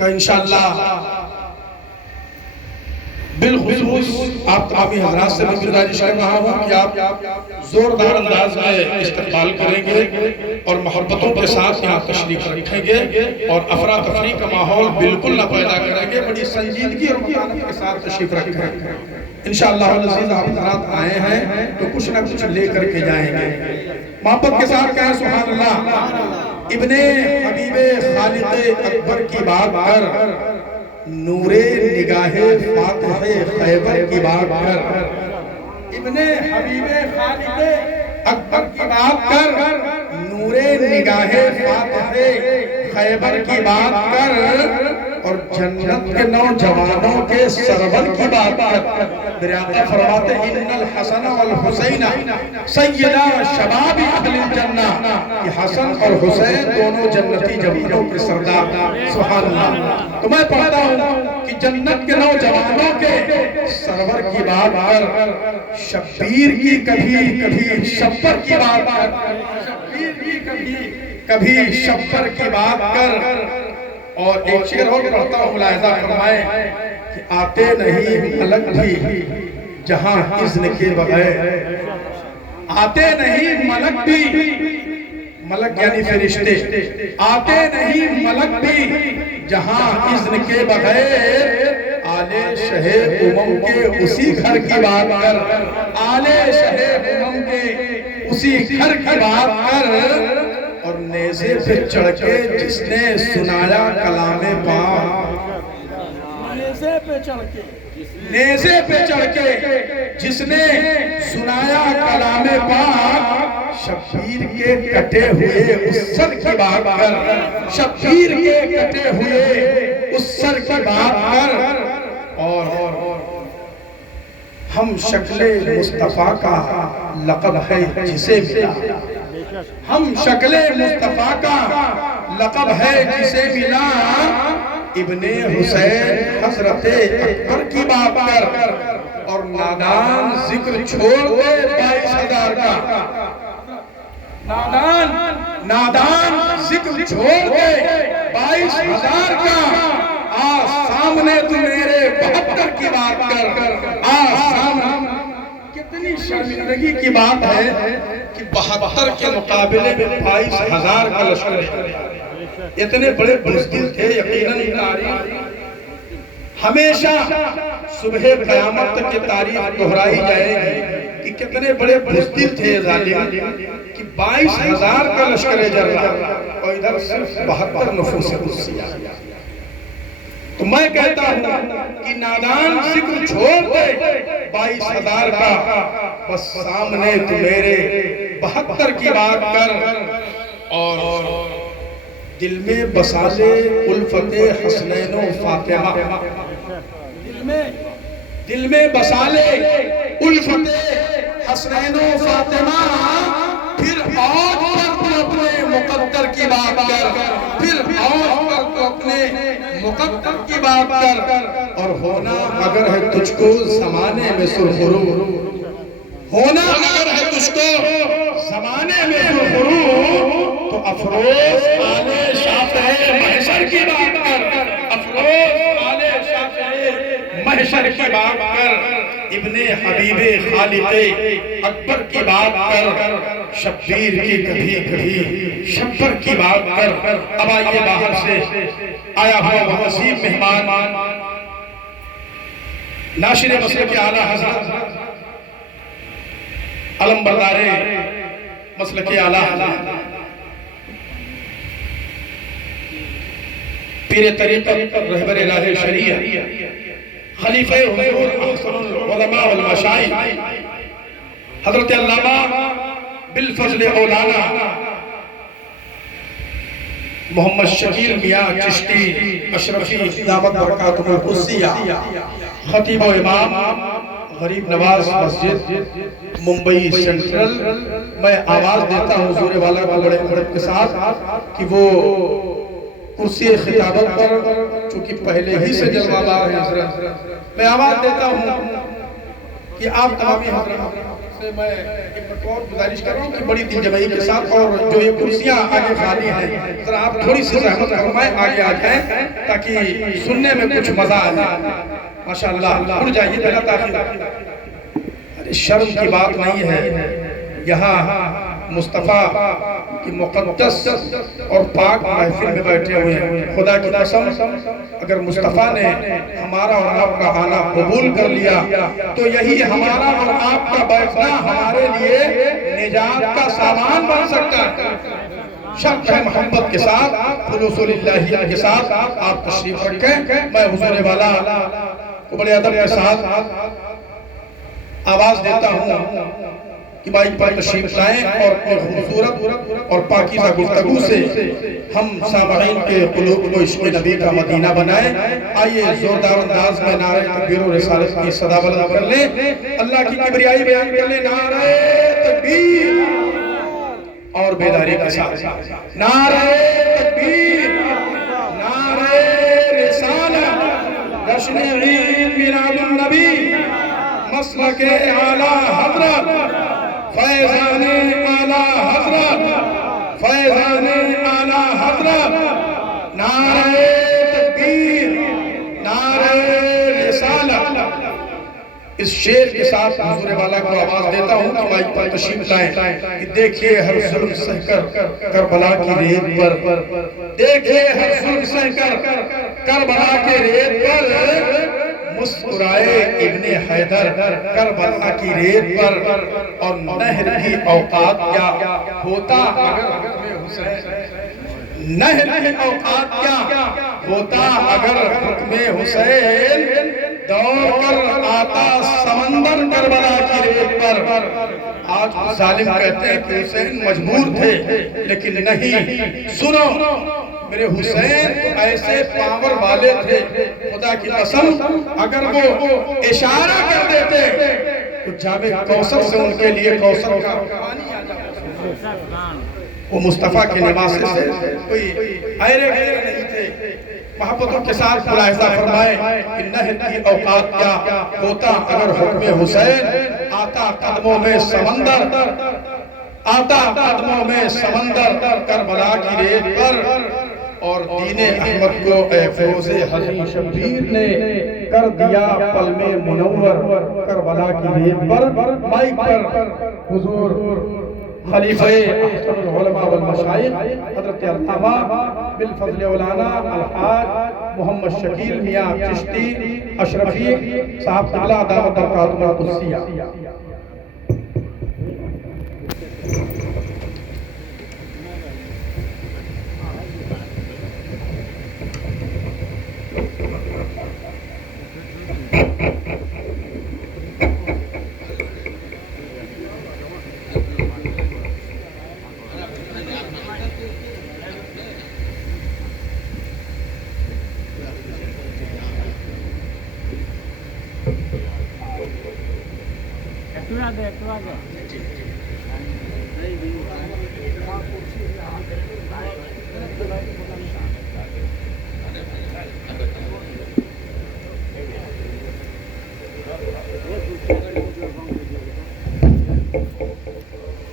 کہ انشاءاللہ بالخصوص آپ تمامی حضرات سے میں گزارش کر رہا ہوں کہ آپ زوردار انداز میں استقبال کریں گے اور محبتوں کے ساتھ یہاں تشریف رکھیں گے اور افراتفری کا ماحول بالکل نہ پیدا کریں گے، بڑی سنجیدگی اور مکانت کے ساتھ تشریف رکھیں گے۔ انشاءاللہ العزیز آپ حضرات آئے ہیں تو کچھ نہ کچھ لے کر کے جائیں گے۔ محبت کے ساتھ کہیں سبحان اللہ۔ ابن حبیب خالق اکبر کی بات کر، نور نگاہ فاتح خیبر کی بات کر، ابن حبیب خالق اکبر کی بات کر، نور نگاہ فاتح خیبر کی بات کر، اور جنت کے نوجوانوں کے سرور کی بات کر۔ میرے آقا فرماتے ہیں ان الحسن والحسین سیدہ شباب اہل الجنہ، کہ حسن اور حسین دونوں جنتی جوانوں کے سردار۔ سبحان اللہ۔ تو میں پڑھتا ہوں کہ جنت کے نوجوانوں کے سرور کی بات کر، شبیر کی کبھی شبر کی بات کر، شبیر کی کبھی شبر کی بات کر۔ اور ایک شعر ہو کے پڑھتا ہوں، ملاحظہ فرمائیں کہ آتے نہیں ملک بھی جہاں اذن کے بغیر، آتے نہیں ملک بھی، ملک یعنی فرشتے، آتے نہیں ملک بھی جہاں اذن کے بغیر، آلے شہ امم کے اسی گھر کی بات کر، آلے شہ امم کے اسی گھر کی بات کر۔ اور نیزے پہ چڑھ کے جس نے سنایا کلام پاک، نیزے پہ چڑھ کے جس نے سنایا کلام پاک، شبیر کے کٹے ہوئے اس سر کی بات کر، شبیر کے کٹے ہوئے اس سر کی بات کر۔ اور ہم شکل مصطفیٰ کا لقب ہے جسے ملا، ہم شکل مصطفیٰ کا لقب ہے جسے ملا، ابن حسین حضرت اکبر کی بات کر، اور نادان ذکر چھوڑ دے 22,000 کا، نادان ذکر چھوڑ دے 22,000 کا، سامنے تو میرے 72 کی بات کر، سامنے کتنی شرمندگی کی بات ہے کہ 72 کے مقابلے میں 22,000 کا لشکر ہے۔ اتنے بڑے بزدل تھے، یقیناً تاریخ ہمیشہ صبح قیامت تک یہ تاریخ دہرائی جائے گی کہ کتنے بڑے بزدل تھے ظالم، کہ 22,000 کا لشکر جرہ اور ادھر صرف 72 نفوس قدسیہ۔ تو میں کہتا ہوں کہ نادان ذکر چھوڑ دے 22,000 کا، بس سامنے تو میرے 72 کی بات کر، اور دل میں بسا لے الفت حسنین و فاطمہ، دل میں بسا لے الفت حسنین و فاطمہ، پھر آج پر تو اپنے مقدر کی بات کر، پھر آج پر تو اپنے مقدر کی بات کر۔ اور ہونا اگر ہے تجھ کو زمانے میں سرخرو، ہونا اگر ہے تجھ کو زمانے میں سرخرو، تو افروز آل شافعی محشر کی بات کر، افروز آل شافعی محشر کی بات کر، ابن حبیب خالق اکبر کی بات کر، شبیر کی کبھی شبر کی بات کر۔ اب آئیے باہر سے آیا ہوا وہ عظیم مہمان، ناشر مسلک اعلیٰ حضرت، علم بردار مسلک اعلیٰ حضرت، پیر طریقت رہبر الہ شریعہ، خلیفہ حضور احسن العلماء والمشائخ، حضرت علامہ بالفضل مولانا محمد شکیل میاں چشتی اشرفی دامت برکاتہ القدسیہ، خطیب و امام غریب نواز مسجد ممبئی سینٹرل۔ میں آواز دیتا ہوں حضور والا کو بڑے مدد کے ساتھ کہ وہ کرسی خطابت پر، چونکہ پہلے ہی سے جلوہ دار ہیں حضرت، میں آواز دیتا ہوں کہ آپ تمامی حضرات سے میں ایک اور گزارش کر رہا ہوں کہ بڑی دل جمعی کے ساتھ، اور جو یہ کرسیاں آگے خالی ہیں ذرا آپ تھوڑی سی زحمت فرمائیں آگے آ جائیں تاکہ سننے میں کچھ مزہ آئے. ماشاءاللہ اٹھ جائیے بلا تاخیر. شرم کی بات نہیں ہے، یہاں مصطفیٰ کی مقدس اور پاک محفل میں بیٹھے ہوئے ہیں. خدا کی قسم اگر مصطفیٰ نے ہمارا اور آپ کا آنا قبول کر لیا تو یہی ہمارا اور آپ کا بیٹھنا ہمارے لیے نجات کا سامان بن سکتا ہے. شرط ہے محبت کے ساتھ، خلوص للہ کے ساتھ آپ تشریف رکھیں. میں حضور والا کو بڑے ادب کے ساتھ آواز دیتا ہوں کہ بھائی پر تشریف لائیں اور اپنے خوبصورت اور پاکیزہ گفتگو سے ہم سامعین کے قلوب کو عشق نبی کا مدینہ بنائیں. آئیے زوردار انداز میں نعرہ تکبیر و رسالت کی صدا بلند کر لیں، اللہ کی کبریائی بیان کر لیں. نعرہ تکبیر اور بیداری کے ساتھ نعرہ تکبیر، نعرہ رسالت، جشن عید میلاد النبی، مسلک اعلیٰ حضرت، فیضان اعلیٰ حضرت، فیضان اعلیٰ حضرت. نعرہ تکبیر، نعرہ رسالت. اس شعر کے ساتھ حضور والا کو آواز دیتا ہوں کہ مائک پر تشریف لائیں کہ دیکھیے ہر ظلم سہ کر کربلا کی ریت پر، دیکھیے ہر ظلم سہ کر کربلا کی ریت پر، مسکرائے ابن حیدر کربلا کی ریت پر. اور نہر کی اوقات کیا ہوتا اگر حکم حسین، نہر کی اوقات کیا ہوتا اگر حکم حسین دوڑ کر آتا سمندر کربلا کی ریت پر. آج ظالم کہتے ہیں کہ حسین مجبور تھے، لیکن نہیں، سنو میرے حسین تو ایسے پاور والے تھے، خدا کی قسم اگر وہ اشارہ کر دیتے تو جاب کوثر سے ان کے لیے کوثر کا پانی آ جاتا. وہ مصطفیٰ کے نواسے سے کوئی ایرے غیر نہیں تھے. محبتوں کے ساتھ ملاحظہ فرمائے کہ نہر کی اوقات کیا ہوتا اگر حکم حسین آتا قدموں میں سمندر، آتا قدموں میں سمندر کربلا کی ریت پر. اور دین احمد کو اے فیروز حسین شبیر نے کر دیا پل میں منور کربلا کی ریت پر. مائک پر حضور خلیفہ احسن العلماء والمشائخ حضرت علامہ بالفضل مولانا الحاج محمد شکیل میاں چشتی اشرفی صاحب تعالیٰ دعوت برکاتہ القدسیہ.